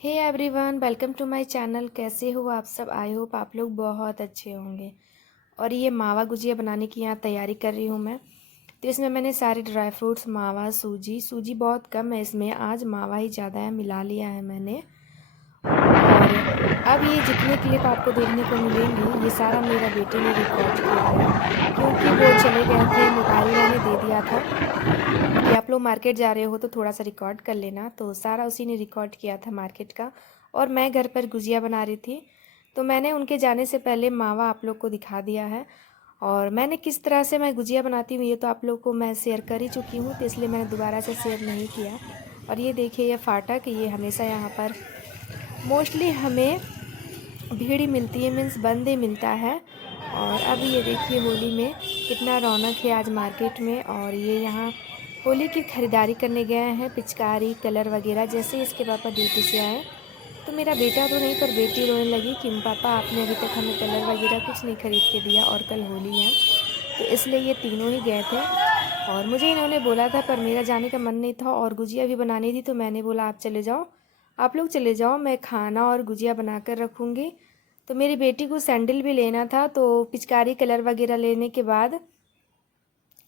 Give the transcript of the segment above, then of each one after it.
Hey everyone, welcome to my channel. कैसे हो आप सब? आई होप आप लोग बहुत अच्छे होंगे। और ये मावा गुजिया बनाने की यहाँ तैयारी कर रही हूँ मैं। तो इसमें मैंने सारे ड्राई फ्रूट्स, मावा, सूजी बहुत कम है इसमें, आज मावा ही ज़्यादा है, मिला लिया है मैंने। और अब ये जितने क्लिप आपको देखने को मिलेंगे ये सारा मेरा बेटे ने रिकॉर्ड किया है, क्योंकि वो चले गए थे, मोबाइल मैंने दे दिया था कि आप लोग मार्केट जा रहे हो तो थोड़ा सा रिकॉर्ड कर लेना। तो सारा उसी ने रिकॉर्ड किया था मार्केट का, और मैं घर पर गुजिया बना रही थी। तो मैंने उनके जाने से पहले मावा आप लोग को दिखा दिया है, और मैंने किस तरह से मैं गुजिया बनाती हूँ ये तो आप लोग को मैं शेयर कर ही चुकी हूँ, तो इसलिए मैंने दोबारा से शेयर नहीं किया। और ये देखिए, ये फाटक, ये हमेशा यहाँ पर मोस्टली हमें भीड़ ही मिलती है, मीन्स बंद ही मिलता है। और अब ये देखिए होली में कितना रौनक है आज मार्केट में। और ये यहाँ होली की ख़रीदारी करने गए हैं, पिचकारी, कलर वगैरह। जैसे इसके पापा ड्यूटी से आए तो मेरा बेटा तो नहीं पर बेटी रोने लगी कि पापा आपने अभी तक हमें कलर वगैरह कुछ नहीं ख़रीद के दिया और कल होली है। तो इसलिए ये तीनों ही गए थे, और मुझे इन्होंने बोला था पर मेरा जाने का मन नहीं था, और गुजिया भी बनानी थी। तो मैंने बोला आप चले जाओ, आप लोग चले जाओ, मैं खाना और गुजिया बना कर रखूँगी। तो मेरी बेटी को सैंडल भी लेना था, तो पिचकारी, कलर वगैरह लेने के बाद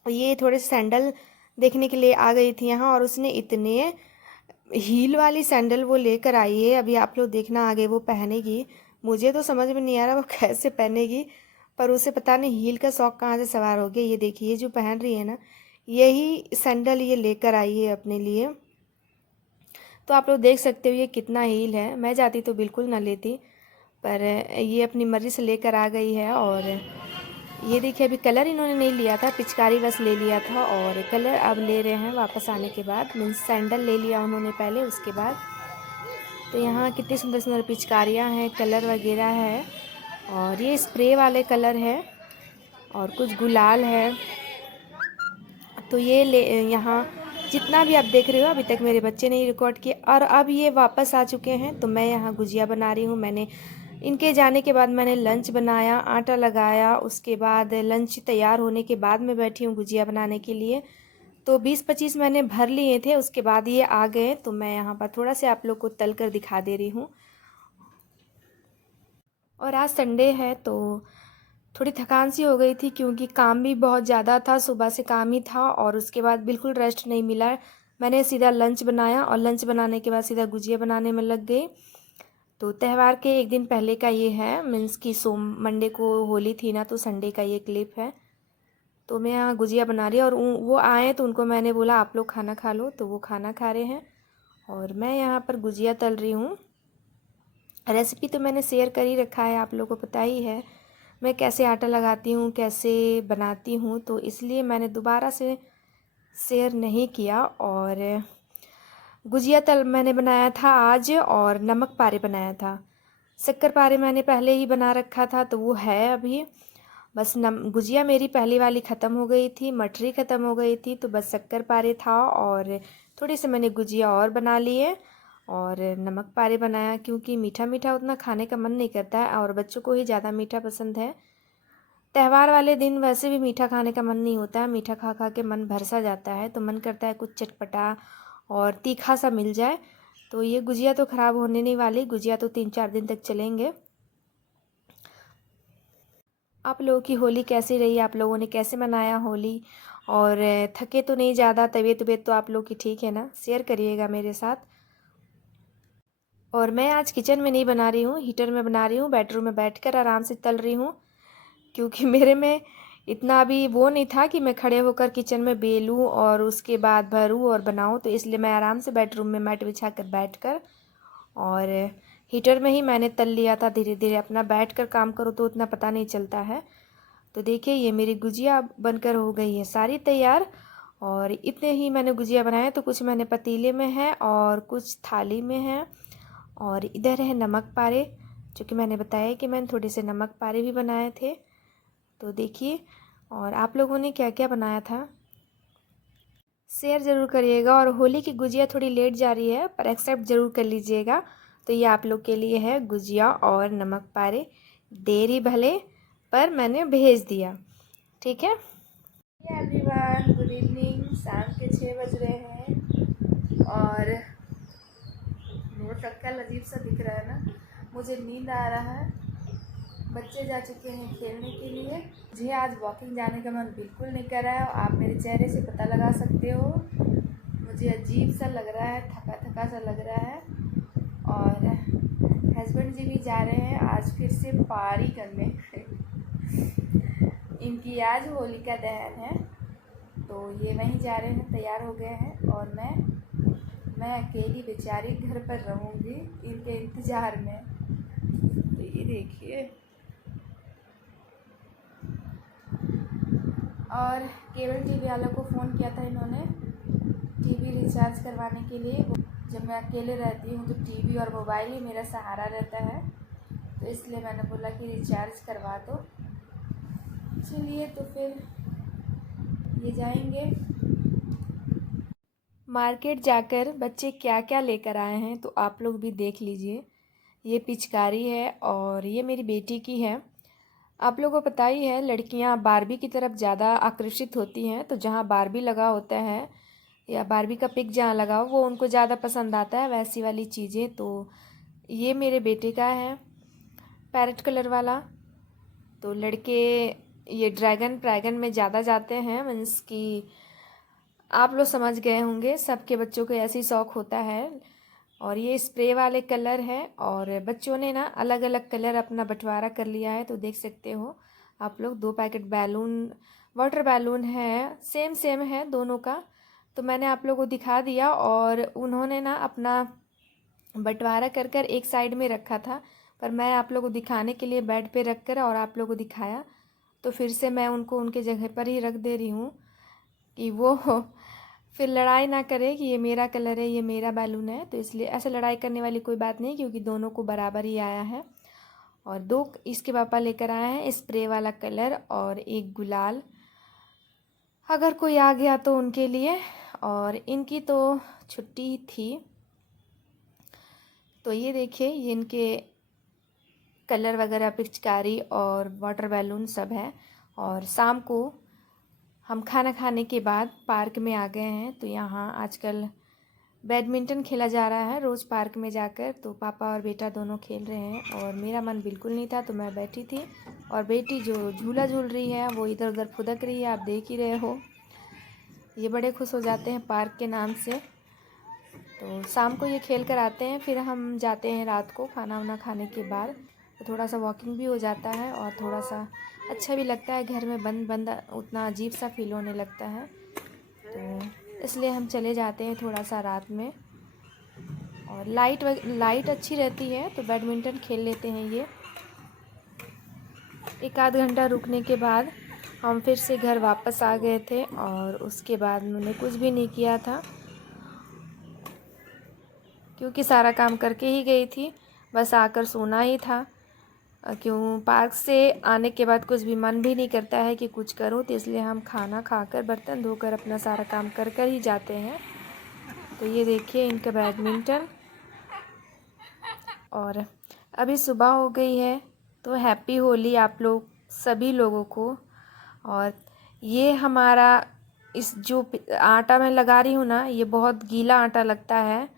ये थोड़े सैंडल देखने के लिए आ गई थी यहाँ, और उसने इतने हील वाली सैंडल वो लेकर आई है। अभी आप लोग देखना आगे वो पहनेगी, मुझे तो समझ में नहीं आ रहा वो कैसे पहनेगी, पर उसे पता नहीं हील का शौक़ कहाँ से सवार हो गया। ये देखिए जो पहन रही है ना, यही सैंडल ये लेकर आई है अपने लिए। तो आप लोग देख सकते हो ये कितना हील है। मैं जाती तो बिल्कुल ना लेती, पर ये अपनी मर्ज़ी से लेकर आ गई है। और ये देखिए अभी कलर इन्होंने नहीं लिया था, पिचकारी बस ले लिया था, और कलर अब ले रहे हैं वापस आने के बाद। मीन्स सैंडल ले लिया उन्होंने पहले, उसके बाद। तो यहाँ कितनी सुंदर सुंदर पिचकारियाँ हैं, कलर वगैरह है, और ये स्प्रे वाले कलर है, और कुछ गुलाल है। तो ये ले यहाँ जितना भी आप देख रहे हो अभी तक मेरे बच्चे ने ही रिकॉर्ड किया, और अब ये वापस आ चुके हैं। तो मैं यहाँ गुजिया बना रही हूँ। मैंने इनके जाने के बाद मैंने लंच बनाया, आटा लगाया, उसके बाद लंच तैयार होने के बाद मैं बैठी हूँ गुजिया बनाने के लिए। तो 20-25 मैंने भर लिए थे, उसके बाद ये आ गए। तो मैं यहाँ पर थोड़ा सा आप लोग को तल कर दिखा दे रही हूँ। और आज संडे है तो थोड़ी थकान सी हो गई थी, क्योंकि काम भी बहुत ज़्यादा था, सुबह से काम ही था, और उसके बाद बिल्कुल रेस्ट नहीं मिला। मैंने सीधा लंच बनाया, और लंच बनाने के बाद सीधा गुजिया बनाने में लग गई। तो त्यौहार के एक दिन पहले का ये है, मीन्स कि मंडे को होली थी ना, तो संडे का ये क्लिप है। तो मैं यहाँ गुजिया बना रही हूँ, और वो आए तो उनको मैंने बोला आप लोग खाना खा लो, तो वो खाना खा रहे हैं, और मैं यहाँ पर गुजिया तल रही हूँ। रेसिपी तो मैंने शेयर कर ही रखा है, आप लोगों को पता ही है मैं कैसे आटा लगाती हूँ, कैसे बनाती हूँ, तो इसलिए मैंने दोबारा से शेयर नहीं किया। और गुजिया तल मैंने बनाया था आज, और नमक पारे बनाया था। शक्कर पारे मैंने पहले ही बना रखा था, तो वो है अभी। बस गुजिया मेरी पहली वाली ख़त्म हो गई थी, मटरी ख़त्म हो गई थी, तो बस शक्कर पारे था, और थोड़ी से मैंने गुजिया और बना लिए, और नमक पारे बनाया, क्योंकि मीठा मीठा उतना खाने का मन नहीं करता है, और बच्चों को ही ज़्यादा मीठा पसंद है। त्यौहार वाले दिन वैसे भी मीठा खाने का मन नहीं होता है, मीठा खा खा के मन भर सा जाता है, तो मन करता है कुछ चटपटा और तीखा सा मिल जाए। तो ये गुजिया तो ख़राब होने नहीं वाली, गुजिया तो 3-4 दिन तक चलेंगे। आप लोगों की होली कैसी रही, आप लोगों ने कैसे मनाया होली, और थके तो नहीं ज़्यादा, तबीयत तो आप लोग की ठीक है ना? शेयर करिएगा मेरे साथ। और मैं आज किचन में नहीं बना रही हूँ, हीटर में बना रही हूँ, बेडरूम में बैठकर आराम से तल रही हूँ, क्योंकि मेरे में इतना अभी वो नहीं था कि मैं खड़े होकर किचन में बेलूँ और उसके बाद भरूँ और बनाऊँ। तो इसलिए मैं आराम से बेडरूम में मैट बिछा कर बैठ कर, और हीटर में ही मैंने तल लिया था। धीरे धीरे अपना बैठ कर काम करो तो उतना पता नहीं चलता है। तो देखिए ये मेरी गुजिया बनकर हो गई है सारी तैयार, और इतने ही मैंने गुजिया बनाए। तो कुछ मैंने पतीले में है और कुछ थाली में है, और इधर है नमक पारे, जो कि मैंने बताया कि मैंने थोड़े से नमक पारे भी बनाए थे। तो देखिए, और आप लोगों ने क्या क्या बनाया था शेयर ज़रूर करिएगा। और होली की गुजिया थोड़ी लेट जा रही है, पर एक्सेप्ट ज़रूर कर लीजिएगा। तो ये आप लोग के लिए है गुजिया और नमक पारे, देरी भले पर मैंने भेज दिया, ठीक है। Everyone, good evening. शाम के 6 बज रहे हैं, और शक्ल अजीब सा दिख रहा है ना। मुझे नींद आ रहा है, बच्चे जा चुके हैं खेलने के लिए। मुझे आज वॉकिंग जाने का मन बिल्कुल नहीं कर रहा है। आप मेरे चेहरे से पता लगा सकते हो, मुझे अजीब सा लग रहा है, थका थका सा लग रहा है। और हस्बैंड जी भी जा रहे हैं आज फिर से पारी करने। इनकी आज होलिका दहन है, तो ये वहीं जा रहे हैं, तैयार हो गए हैं। और मैं अकेली बेचारी घर पर रहूँगी इनके इंतज़ार में। तो ये देखिए, और केबल टीवी वालों को फ़ोन किया था इन्होंने टीवी रिचार्ज करवाने के लिए। जब मैं अकेले रहती हूँ तो टीवी और मोबाइल ही मेरा सहारा रहता है, तो इसलिए मैंने बोला कि रिचार्ज करवा दो। चलिए तो फिर ये जाएंगे मार्केट। जाकर बच्चे क्या क्या लेकर आए हैं तो आप लोग भी देख लीजिए। ये पिचकारी है और ये मेरी बेटी की है। आप लोगों को पता ही है, लड़कियां बारबी की तरफ ज़्यादा आकर्षित होती हैं, तो जहाँ बारबी लगा होता है या बारबी का पिक जहाँ लगा हो वो उनको ज़्यादा पसंद आता है, वैसी वाली चीज़ें। तो ये मेरे बेटे का है, पैरेट कलर वाला। तो लड़के ये ड्रैगन में ज़्यादा जाते हैं, मीन्स कि आप लोग समझ गए होंगे, सबके बच्चों को ऐसी शौक़ होता है। और ये स्प्रे वाले कलर है, और बच्चों ने ना अलग अलग कलर अपना बंटवारा कर लिया है। तो देख सकते हो आप लोग, 2 पैकेट बैलून, वाटर बैलून है, सेम है दोनों का। तो मैंने आप लोगों को दिखा दिया, और उन्होंने ना अपना बंटवारा कर कर एक साइड में रखा था, पर मैं आप लोगों को दिखाने के लिए बेड पे रख कर और आप लोगों को दिखाया। तो फिर से मैं उनको उनके जगह पर ही रख दे रही हूँ कि वो फिर लड़ाई ना करे कि ये मेरा कलर है, ये मेरा बैलून है। तो इसलिए ऐसे लड़ाई करने वाली कोई बात नहीं, क्योंकि दोनों को बराबर ही आया है। और 2 इसके पापा लेकर आए हैं, स्प्रे वाला कलर और एक गुलाल, अगर कोई आ गया तो उनके लिए। और इनकी तो छुट्टी थी। तो ये देखिए, ये इनके कलर वगैरह, पिचकारी और वाटर बैलून सब है। और शाम को हम खाना खाने के बाद पार्क में आ गए हैं। तो यहाँ आजकल बैडमिंटन खेला जा रहा है रोज़ पार्क में जाकर। तो पापा और बेटा दोनों खेल रहे हैं, और मेरा मन बिल्कुल नहीं था, तो मैं बैठी थी। और बेटी जो झूला झूल रही है वो इधर उधर फुदक रही है, आप देख ही रहे हो। ये बड़े खुश हो जाते हैं पार्क के नाम से। तो शाम को ये खेल कर आते हैं, फिर हम जाते हैं रात को खाना वाना खाने के बाद। तो थोड़ा सा वॉकिंग भी हो जाता है, और थोड़ा सा अच्छा भी लगता है। घर में बंद बंद उतना अजीब सा फील होने लगता है, तो इसलिए हम चले जाते हैं थोड़ा सा रात में। और लाइट अच्छी रहती है तो बैडमिंटन खेल लेते हैं। ये 1 आध घंटा रुकने के बाद हम फिर से घर वापस आ गए थे, और उसके बाद मैंने कुछ भी नहीं किया था, क्योंकि सारा काम करके ही गई थी, बस आकर सोना ही था। क्यों, पार्क से आने के बाद कुछ भी मन भी नहीं करता है कि कुछ करूं, तो इसलिए हम खाना खाकर बर्तन धोकर अपना सारा काम कर कर ही जाते हैं। तो ये देखिए इनका बैडमिंटन। और अभी सुबह हो गई है, तो हैप्पी होली आप लोग सभी लोगों को। और ये हमारा इस जो आटा मैं लगा रही हूँ ना, ये बहुत गीला आटा लगता है।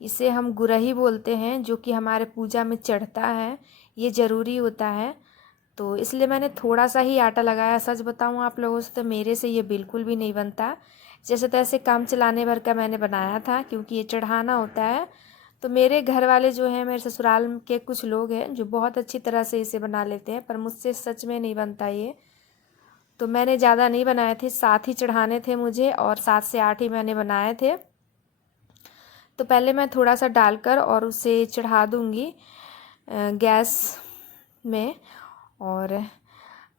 इसे हम गुरही बोलते हैं, जो कि हमारे पूजा में चढ़ता है, ये ज़रूरी होता है। तो इसलिए मैंने थोड़ा सा ही आटा लगाया। सच बताऊँ आप लोगों से, तो मेरे से ये बिल्कुल भी नहीं बनता। जैसे तैसे काम चलाने भर का मैंने बनाया था, क्योंकि ये चढ़ाना होता है। तो मेरे घर वाले जो हैं, मेरे ससुराल के कुछ लोग हैं जो बहुत अच्छी तरह से इसे बना लेते हैं, पर मुझसे सच में नहीं बनता ये। तो मैंने ज़्यादा नहीं बनाए थे, 7 ही चढ़ाने थे मुझे, और 7 से 8 ही मैंने बनाए थे। तो पहले मैं थोड़ा सा डालकर और उसे चढ़ा दूँगी गैस में। और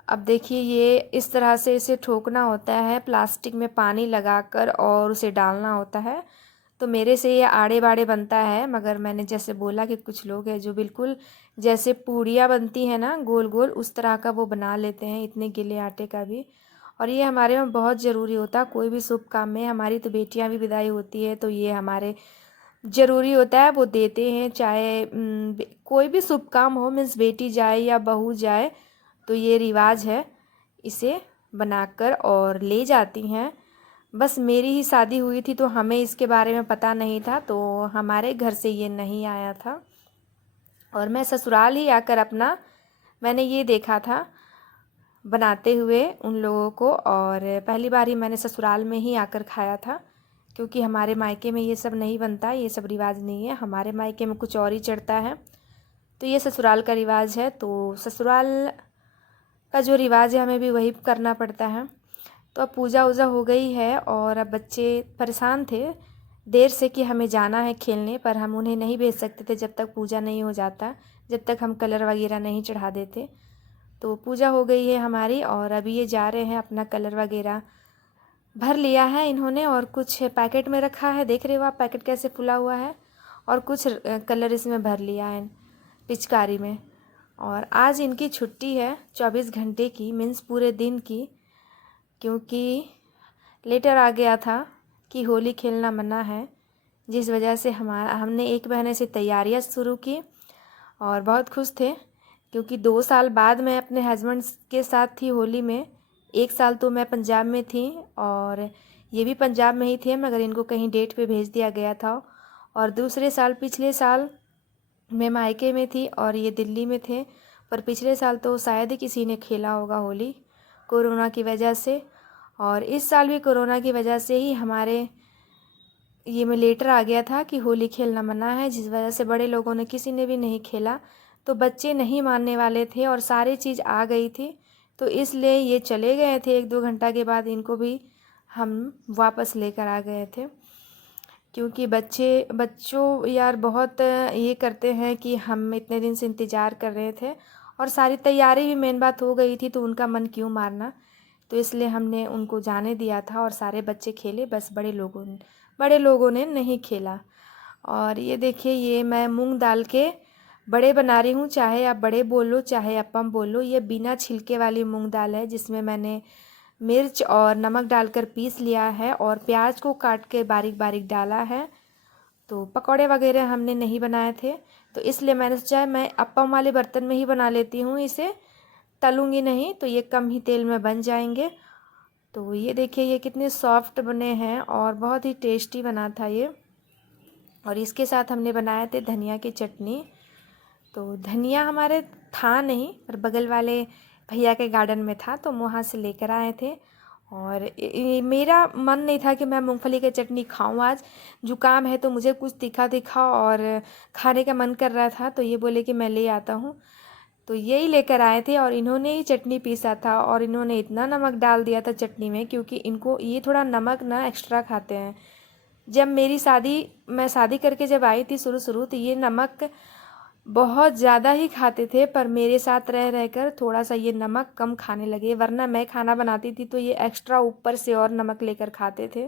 अब देखिए, ये इस तरह से इसे ठोकना होता है, प्लास्टिक में पानी लगाकर, और उसे डालना होता है। तो मेरे से ये आड़े बाड़े बनता है, मगर मैंने जैसे बोला कि कुछ लोग हैं जो बिल्कुल जैसे पूड़ियाँ बनती हैं ना गोल गोल, उस तरह का वो बना लेते हैं, इतने गीले आटे का भी। और ये हमारे में बहुत ज़रूरी होता है, कोई भी शुभ काम में। हमारी तो बेटियाँ भी विदाई होती है, तो ये हमारे ज़रूरी होता है, वो देते हैं। चाहे कोई भी शुभ काम हो, मीन्स बेटी जाए या बहू जाए, तो ये रिवाज है, इसे बनाकर और ले जाती हैं बस मेरी ही शादी हुई थी तो हमें इसके बारे में पता नहीं था, तो हमारे घर से ये नहीं आया था। और मैं ससुराल ही आकर अपना मैंने ये देखा था बनाते हुए उन लोगों को, और पहली बार ही मैंने ससुराल में ही आकर खाया था, क्योंकि हमारे मायके में ये सब नहीं बनता, ये सब रिवाज नहीं है। हमारे मायके में कुछ और ही चढ़ता है, तो ये ससुराल का रिवाज है। तो ससुराल का जो रिवाज है हमें भी वही करना पड़ता है। तो अब पूजा वूजा हो गई है और अब बच्चे परेशान थे देर से कि हमें जाना है खेलने, पर हम उन्हें नहीं भेज सकते थे जब तक पूजा नहीं हो जाता, जब तक हम कलर वगैरह नहीं चढ़ा देते। तो पूजा हो गई है हमारी और अभी ये जा रहे हैं, अपना कलर वगैरह भर लिया है इन्होंने और कुछ पैकेट में रखा है, देख रहे हो आप पैकेट कैसे फुला हुआ है, और कुछ कलर इसमें भर लिया है पिचकारी में। और आज इनकी छुट्टी है 24 घंटे की, मीन्स पूरे दिन की, क्योंकि लेटर आ गया था कि होली खेलना मना है, जिस वजह से हमने 1 महीने से तैयारियां शुरू की और बहुत खुश थे, क्योंकि 2 साल बाद मैं अपने हस्बैंड के साथ थी होली में। 1 साल तो मैं पंजाब में थी और ये भी पंजाब में ही थे, मगर इनको कहीं डेट पे भेज दिया गया था। और दूसरे साल पिछले साल मैं मायके में थी और ये दिल्ली में थे, पर पिछले साल तो शायद ही किसी ने खेला होगा होली कोरोना की वजह से। और इस साल भी कोरोना की वजह से ही हमारे ये में लेटर आ गया था कि होली खेलना मना है, जिस वजह से बड़े लोगों ने किसी ने भी नहीं खेला। तो बच्चे नहीं मानने वाले थे और सारी चीज़ आ गई थी, तो इसलिए ये चले गए थे। 1-2 घंटा के बाद इनको भी हम वापस लेकर आ गए थे, क्योंकि बच्चों यार बहुत ये करते हैं कि हम इतने दिन से इंतज़ार कर रहे थे और सारी तैयारी भी मेन बात हो गई थी, तो उनका मन क्यों मारना। तो इसलिए हमने उनको जाने दिया था और सारे बच्चे खेले, बस बड़े लोगों ने नहीं खेला। और ये देखिए, ये मैं मूंग दाल के बड़े बना रही हूँ, चाहे आप बड़े बोलो चाहे अप्पम बोलो। ये बिना छिलके वाली मूंग दाल है, जिसमें मैंने मिर्च और नमक डालकर पीस लिया है और प्याज को काट के बारीक बारीक डाला है। तो पकौड़े वगैरह हमने नहीं बनाए थे, तो इसलिए मैंने सोचा मैं अप्पम वाले बर्तन में ही बना लेती हूँ, इसे तलूँगी नहीं, तो ये कम ही तेल में बन जाएंगे। तो ये देखिए ये कितने सॉफ्ट बने हैं और बहुत ही टेस्टी बना था ये। और इसके साथ हमने बनाए थे धनिया की चटनी। तो धनिया हमारे था नहीं, पर बगल वाले भैया के गार्डन में था, तो हम वहाँ से लेकर आए थे। और मेरा मन नहीं था कि मैं मूंगफली की चटनी खाऊं, आज जुकाम है तो मुझे कुछ तीखा तीखा और खाने का मन कर रहा था, तो ये बोले कि मैं ले आता हूँ। तो यही लेकर आए थे और इन्होंने ही चटनी पीसा था और इन्होंने इतना नमक डाल दिया था चटनी में, क्योंकि इनको ये थोड़ा नमक ना एक्स्ट्रा खाते हैं। जब मैं शादी करके जब आई थी शुरू तो ये नमक बहुत ज़्यादा ही खाते थे, पर मेरे साथ रह कर थोड़ा सा ये नमक कम खाने लगे, वरना मैं खाना बनाती थी तो ये एक्स्ट्रा ऊपर से और नमक लेकर खाते थे।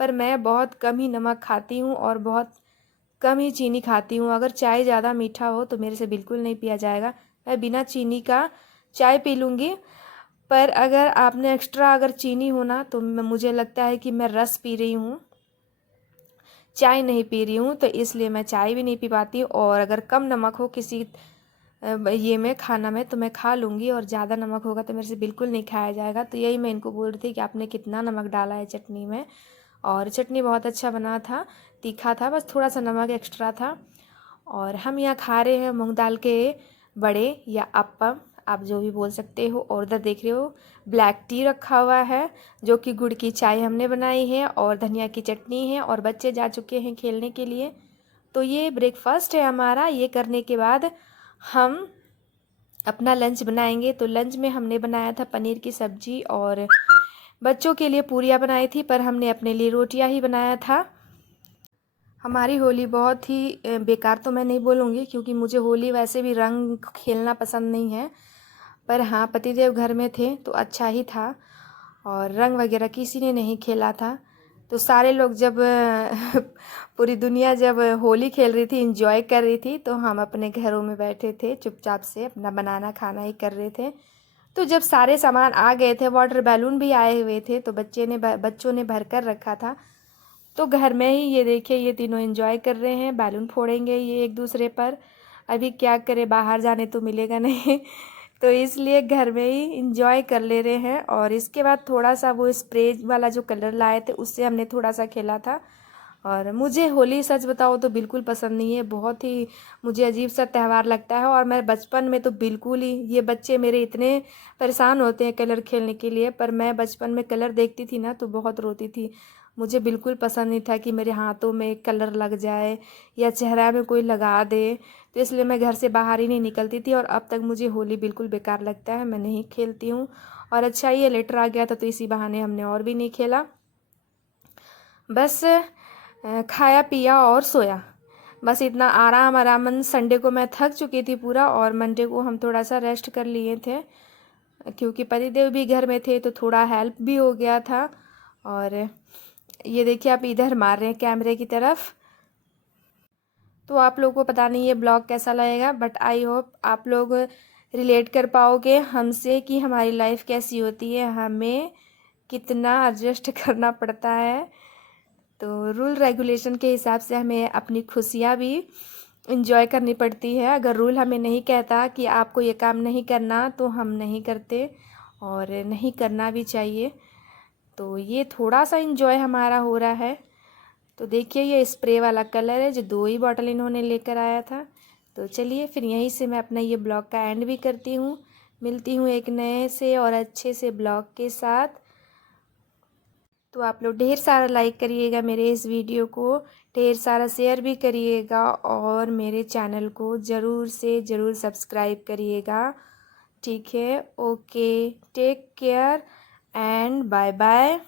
पर मैं बहुत कम ही नमक खाती हूँ और बहुत कम ही चीनी खाती हूँ। अगर चाय ज़्यादा मीठा हो तो मेरे से बिल्कुल नहीं पिया जाएगा, मैं बिना चीनी का चाय पी लूँगी। पर अगर आपने एक्स्ट्रा अगर चीनी हो ना, तो मुझे लगता है कि मैं रस पी रही हूँ, चाय नहीं पी रही हूँ, तो इसलिए मैं चाय भी नहीं पी पाती। और अगर कम नमक हो किसी ये में खाना में तो मैं खा लूँगी, और ज़्यादा नमक होगा तो मेरे से बिल्कुल नहीं खाया जाएगा। तो यही मैं इनको बोल रही थी कि आपने कितना नमक डाला है चटनी में। और चटनी बहुत अच्छा बना था, तीखा था, बस थोड़ा सा नमक एक्स्ट्रा था। और हम यहाँ खा रहे हैं मूंग दाल के बड़े या अप्पम, आप जो भी बोल सकते हो। और उधर देख रहे हो ब्लैक टी रखा हुआ है, जो कि गुड़ की चाय हमने बनाई है, और धनिया की चटनी है, और बच्चे जा चुके हैं खेलने के लिए। तो ये ब्रेकफास्ट है हमारा। ये करने के बाद हम अपना लंच बनाएंगे। तो लंच में हमने बनाया था पनीर की सब्जी और बच्चों के लिए पूरियाँ बनाई थी, पर हमने अपने लिए रोटियाँ ही बनाया था। हमारी होली बहुत ही बेकार तो मैं नहीं बोलूँगी, क्योंकि मुझे होली वैसे भी रंग खेलना पसंद नहीं है, पर हाँ पतिदेव घर में थे तो अच्छा ही था। और रंग वगैरह किसी ने नहीं खेला था, तो सारे लोग जब पूरी दुनिया जब होली खेल रही थी, इंजॉय कर रही थी, तो हम अपने घरों में बैठे थे चुपचाप से अपना बनाना खाना ही कर रहे थे। तो जब सारे सामान आ गए थे, वाटर बैलून भी आए हुए थे, तो बच्चों ने भर कर रखा था। तो घर में ही ये देखिए ये तीनों एंजॉय कर रहे हैं, बैलून फोड़ेंगे ये एक दूसरे पर। अभी क्या करें, बाहर जाने तो मिलेगा नहीं तो इसलिए घर में ही इंजॉय कर ले रहे हैं। और इसके बाद थोड़ा सा वो स्प्रे वाला जो कलर लाए थे उससे हमने थोड़ा सा खेला था। और मुझे होली सच बताओ तो बिल्कुल पसंद नहीं है, बहुत ही मुझे अजीब सा त्यौहार लगता है। और मैं बचपन में तो बिल्कुल ही, ये बच्चे मेरे इतने परेशान होते हैं कलर खेलने के लिए, पर मैं बचपन में कलर देखती थी ना तो बहुत रोती थी। मुझे बिल्कुल पसंद नहीं था कि मेरे हाथों में कलर लग जाए या चेहरा में कोई लगा दे, तो इसलिए मैं घर से बाहर ही नहीं निकलती थी। और अब तक मुझे होली बिल्कुल बेकार लगता है, मैं नहीं खेलती हूँ। और अच्छा ये लेटर आ गया था तो इसी बहाने हमने और भी नहीं खेला, बस खाया पिया और सोया, बस इतना आराम आरामन। संडे को मैं थक चुकी थी पूरा, और मंडे को हम थोड़ा सा रेस्ट कर लिए थे क्योंकि पतिदेव भी घर में थे तो थोड़ा हेल्प भी हो गया था। और ये देखिए आप इधर मार रहे हैं कैमरे की तरफ, तो आप लोगों को पता नहीं ये ब्लॉग कैसा लगेगा, बट आई होप आप लोग रिलेट कर पाओगे हमसे कि हमारी लाइफ कैसी होती है, हमें कितना एडजस्ट करना पड़ता है। तो रूल रेगुलेशन के हिसाब से हमें अपनी खुशियाँ भी इंजॉय करनी पड़ती है। अगर रूल हमें नहीं कहता कि आपको ये काम नहीं करना तो हम नहीं करते, और नहीं करना भी चाहिए। तो ये थोड़ा सा इंजॉय हमारा हो रहा है। तो देखिए ये स्प्रे वाला कलर है जो 2 ही बॉटल इन्होंने लेकर आया था। तो चलिए फिर यहीं से मैं अपना ये ब्लॉग का एंड भी करती हूँ। मिलती हूँ एक नए से और अच्छे से ब्लॉग के साथ। तो आप लोग ढेर सारा लाइक करिएगा मेरे इस वीडियो को, ढेर सारा शेयर भी करिएगा, और मेरे चैनल को ज़रूर से ज़रूर सब्सक्राइब करिएगा। ठीक है, okay, take care and bye bye.